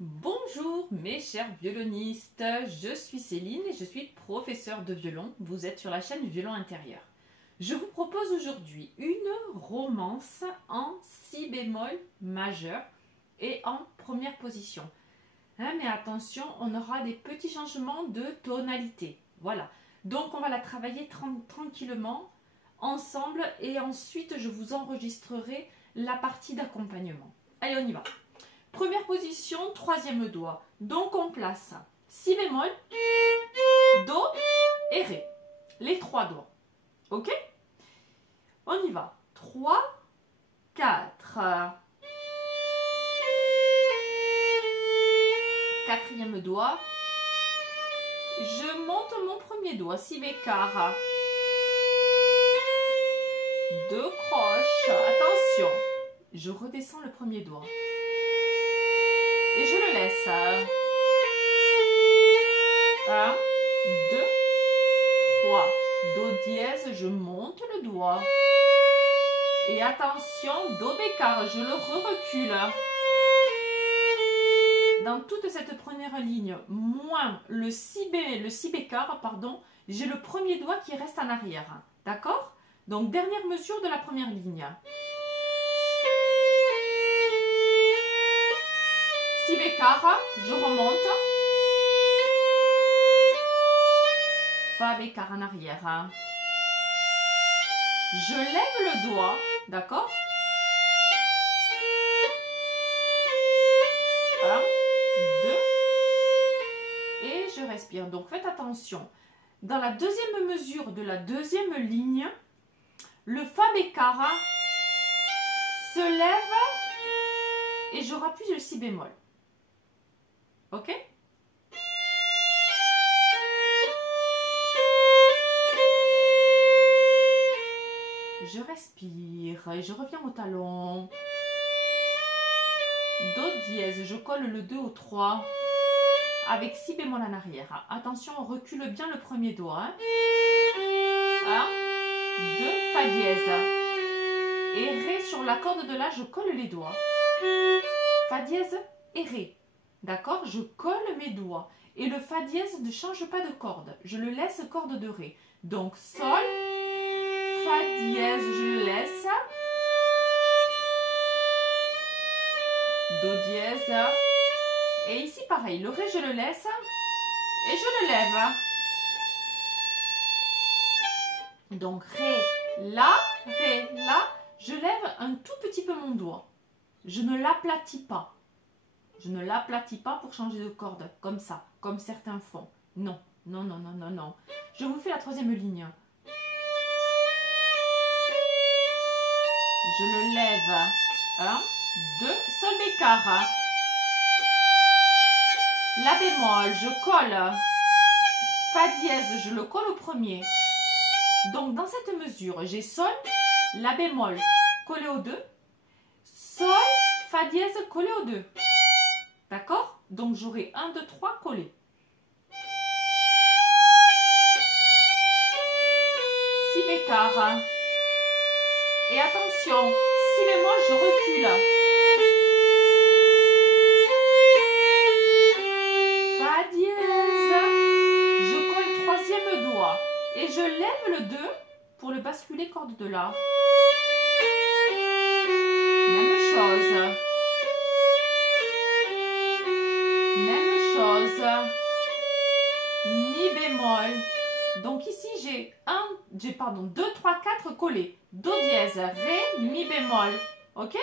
Bonjour mes chers violonistes, je suis Céline et je suis professeure de violon. Vous êtes sur la chaîne Violon Intérieur. Je vous propose aujourd'hui une romance en si bémol majeur et en première position. Mais attention, on aura des petits changements de tonalité. Voilà, donc on va la travailler tranquillement ensemble et ensuite je vous enregistrerai la partie d'accompagnement. Allez, on y va. Première position, troisième doigt. Donc on place si bémol, do et ré. Les trois doigts. Ok? On y va. 3, 4. Quatrième doigt. Je monte mon premier doigt, si bécard. Deux croches. Attention. Je redescends le premier doigt. Et je le laisse. 1, 2, 3. Do dièse, je monte le doigt. Et attention, do bécard, je le recule. Dans toute cette première ligne, moins le si bécard, pardon, j'ai le premier doigt qui reste en arrière. D'accord? Donc, dernière mesure de la première ligne. Si bécard, je remonte. Fa bécard en arrière. Je lève le doigt, d'accord? 1, 2. Et je respire. Donc faites attention. Dans la deuxième mesure de la deuxième ligne, le fa bécard se lève et je rappuie le si bémol. Ok? Je respire et je reviens au talon. Do dièse, je colle le 2 au 3 avec si bémol en arrière. Attention, on recule bien le premier doigt. 1, 2, fa dièse. Et ré sur la corde de la, je colle les doigts. Fa dièse et ré. D'accord? Je colle mes doigts. Et le fa dièse ne change pas de corde. Je le laisse corde de ré. Donc sol, fa dièse, je le laisse. Do dièse. Et ici pareil, le ré je le laisse. Et je le lève. Donc ré, là. Je lève un tout petit peu mon doigt. Je ne l'aplatis pas. Je ne l'aplatis pas pour changer de corde, comme ça, comme certains font. Non, non, non, non, non, non. Je vous fais la troisième ligne. Je le lève. 1, 2, sol bécard. La bémol, je colle. Fa dièse, je le colle au premier. Donc dans cette mesure, j'ai sol, la bémol collé au 2, sol, fa dièse collé au 2. D'accord? Donc j'aurai 1, 2, 3 collés. Si bécard. Et attention, si bémol, je recule. Fa dièse. Je colle troisième doigt. Et je lève le 2 pour le basculer corde de la. Même chose. Mi bémol. Donc ici j'ai 2, 3, 4 collés. Do dièse, ré, mi bémol. Ok?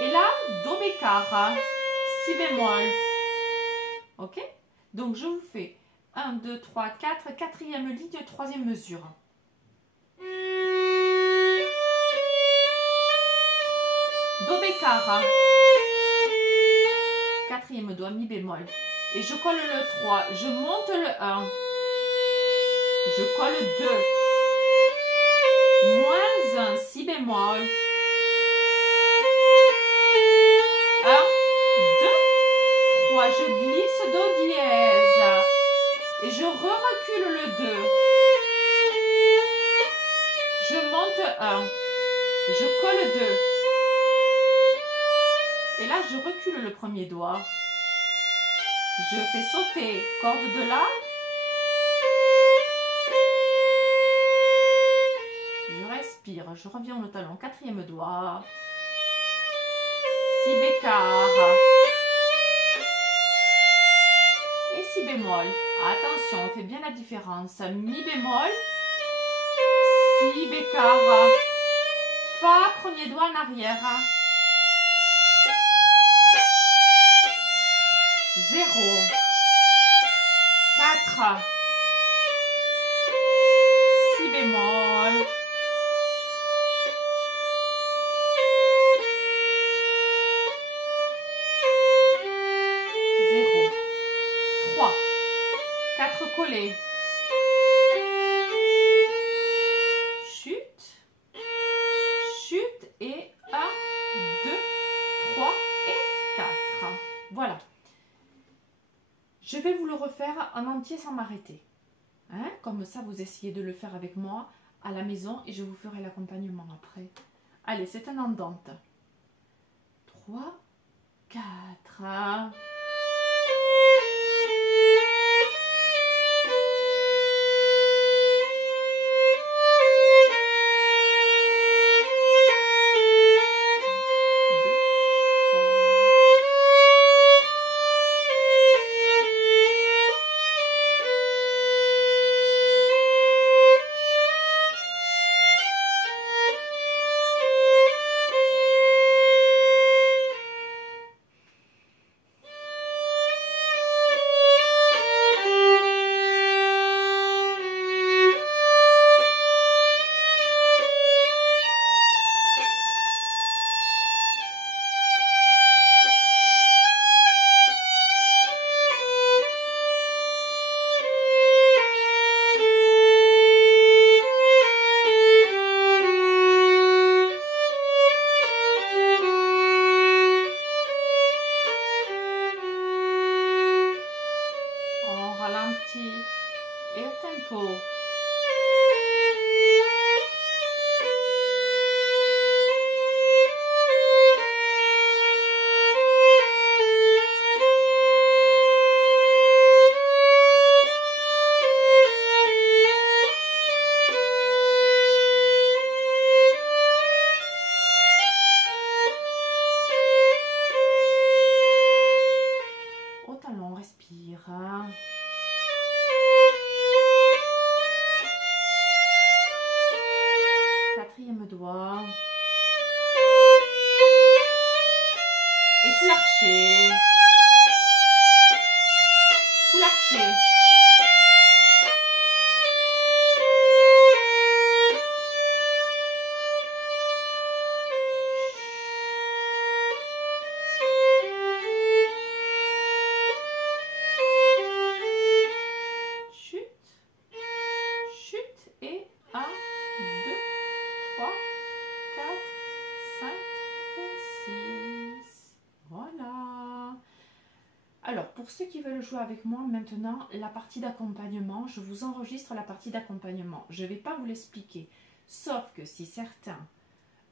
Et là, do bécard, si bémol. Ok? Donc je vous fais 1, 2, 3, 4, quatrième ligne, troisième mesure. Do bécard. Quatrième doigt, mi bémol. Et je colle le 3, je monte le 1, je colle 2, moins 1, si bémol, 1, 2, moi je glisse do dièse et je recule le 2. Je monte 1. Je colle 2. Et là Là, je recule le premier doigt. Je fais sauter corde de La. Je respire, je reviens au talon, quatrième doigt. Si bécard. Et si bémol. Attention, on fait bien la différence. Mi bémol. Si bécard. Fa, premier doigt en arrière. 0. 4. Si bémol. 0. 3. 4 collés. Chute. Chute et 1, 2, 3 et 4. Voilà. Je vais vous le refaire en entier sans m'arrêter. Hein? Comme ça, vous essayez de le faire avec moi à la maison et je vous ferai l'accompagnement après. Allez, c'est un andante. 3, 4. Et au tempo. Au talon, on respire. Quatrième doigt. Et tout l'archer. Tout l'archer. Alors, pour ceux qui veulent jouer avec moi, maintenant, la partie d'accompagnement, je vous enregistre la partie d'accompagnement. Je ne vais pas vous l'expliquer, sauf que si certains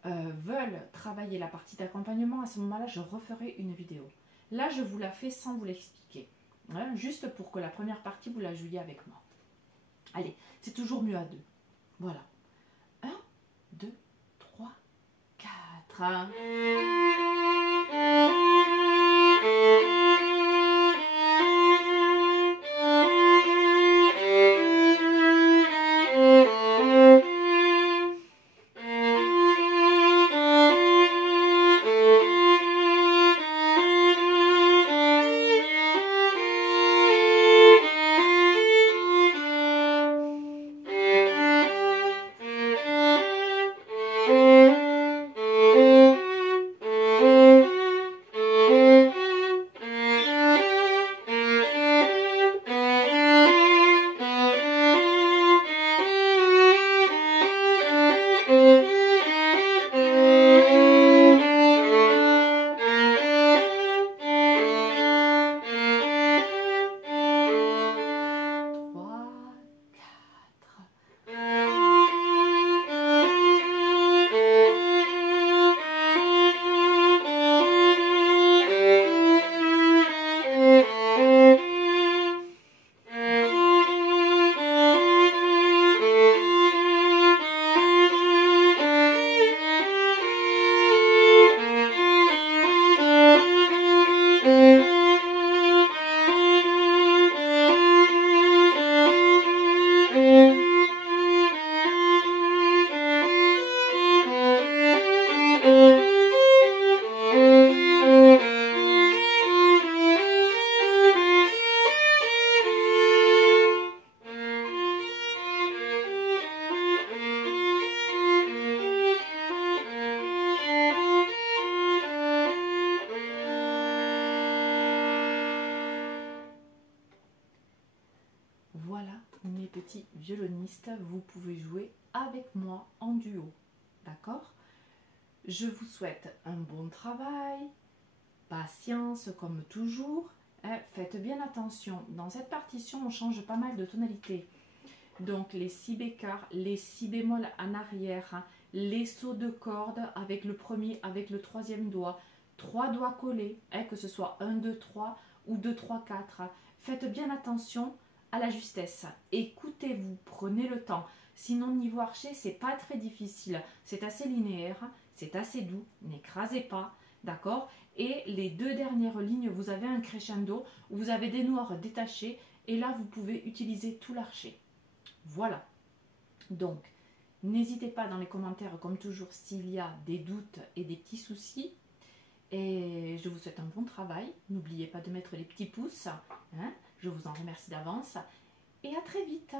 veulent travailler la partie d'accompagnement, à ce moment-là, je referai une vidéo. Là, je vous la fais sans vous l'expliquer, hein, juste pour que la première partie, vous la jouiez avec moi. Allez, c'est toujours mieux à deux. Voilà. 1, 2, 3, 4. apprentis violonistes, vous pouvez jouer avec moi en duo. D'accord? Je vous souhaite un bon travail, patience comme toujours. Faites bien attention, dans cette partition on change pas mal de tonalités. Donc les si bécards, les si bémols en arrière, les sauts de corde avec le premier, avec le troisième doigt, 3 doigts collés, que ce soit 1, 2, 3 ou 2, 3, 4. Faites bien attention à la justesse. Écoutez-vous, prenez le temps. Sinon, niveau archer, c'est pas très difficile. C'est assez linéaire, c'est assez doux, n'écrasez pas, d'accord? Et les 2 dernières lignes, vous avez un crescendo, où vous avez des noirs détachés, et là, vous pouvez utiliser tout l'archer. Voilà. Donc, n'hésitez pas dans les commentaires, comme toujours, s'il y a des doutes et des petits soucis. Et je vous souhaite un bon travail. N'oubliez pas de mettre les petits pouces. Je vous en remercie d'avance. Et à très vite.